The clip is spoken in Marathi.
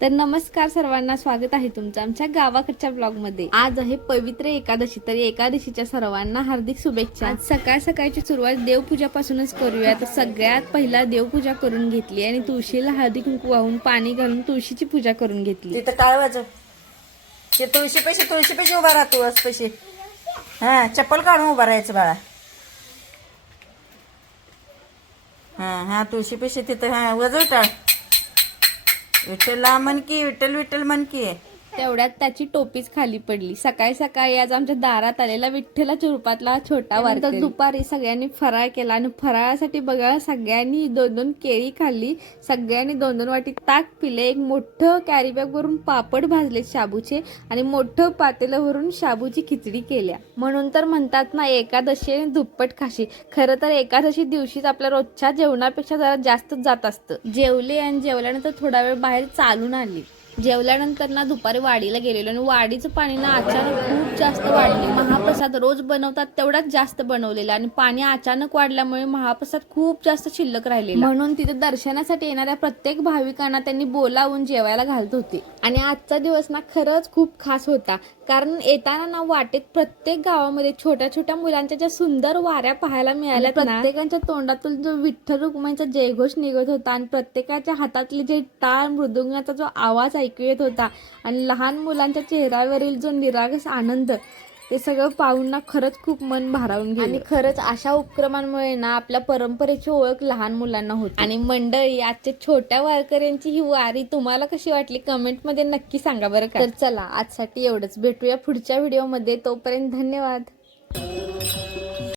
तर नमस्कार सर्वांना, स्वागत आहे तुमचं आमच्या गावाकडच्या ब्लॉग मध्ये। आज आहे पवित्र एकादशी, तर एकादशीच्या सर्वांना हार्दिक शुभेच्छा। आज सकाळ सकाळची सुरुवात देवपूजापासूनच करूया। तर सगळ्यात पहिला देवपूजा करून घेतली आणि तुळशीला हळदी कुंकू वाहून पाणी घालून तुळशीची पूजा करून घेतली। तिथं टाळ वाजव, ते तुळशी पैसे उभा राहतो पैसे। हा, चप्पल काढून उभा राहायचं बाळा। हा तुळशी पैसे तिथं, हा वाजव टाळ। विठ्ठला म्हण की, विठ्ठल विठ्ठल म्हण की। तेवढ्यात त्याची टोपीच खाली पडली। सकाळी सकाळी आज आमच्या दारात आलेला विठ्ठलाच्या रूपातला छोटा वारकरी। दुपारी सगळ्यांनी फराळ केला आणि फराळासाठी बघा सगळ्यांनी 2-2 केळी खाल्ली, सगळ्यांनी 2-2 वाटी ताक पिले, एक मोठं कॅरी बॅग भरून पापड भाजले शाबूचे आणि मोठं पातेलं भरून शाबूची खिचडी केल्या। म्हणून तर म्हणतात ना, एकादशी आणि दुप्पट खाशी। खरं तर एकादशी दिवशीच आपल्या रोजच्या जेवणापेक्षा जरा जास्तच जात असतं। जेवले आणि जेवल्यानंतर थोडा वेळ बाहेर चालून आली। जेवल्यानंतर ना दुपारी वाडीला गेलेलो आणि वाडीचं पाणी ना अचानक खूप जास्त वाढले। महाप्रसाद रोज बनवतात तेवढाच जास्त बनवलेला आणि पाणी अचानक वाढल्यामुळे महाप्रसाद खूप जास्त शिल्लक राहिलेला। म्हणून तिथे दर्शनासाठी येणाऱ्या प्रत्येक भाविकांना त्यांनी बोलावून जेवायला घालत होते। आणि आजचा दिवस ना खरंच खूप खास होता, कारण येताना ना वाटेत प्रत्येक गावामध्ये छोट्या छोट्या मुलांच्या ज्या सुंदर वाऱ्या पाहायला मिळाल्या, प्रत्येकाच्या तोंडातून जो विठ्ठल रुक्माईचा जयघोष निघत होता आणि प्रत्येकाच्या हातातले जे टाळ मृदुंगाचा जो आवाज ऐकू येत होता आणि लहान मुलांच्या चेहऱ्यावरील जो निरागस आनंद, ते सगळं पाहून ना खरंच खूप मन भारावून गेलं। आणि खरंच अशा उपक्रमांमुळे ना आपल्या परंपरेची ओळख लहान मुलांना होती। आणि मंडळी, आजच्या छोट्या वारकऱ्यांची ही वारी तुम्हाला कशी वाटली कमेंट मध्ये नक्की सांगा बरं का। तर चला, आजसाठी एवढंच, भेटूया पुढच्या व्हिडिओ मध्ये, तोपर्यंत धन्यवाद।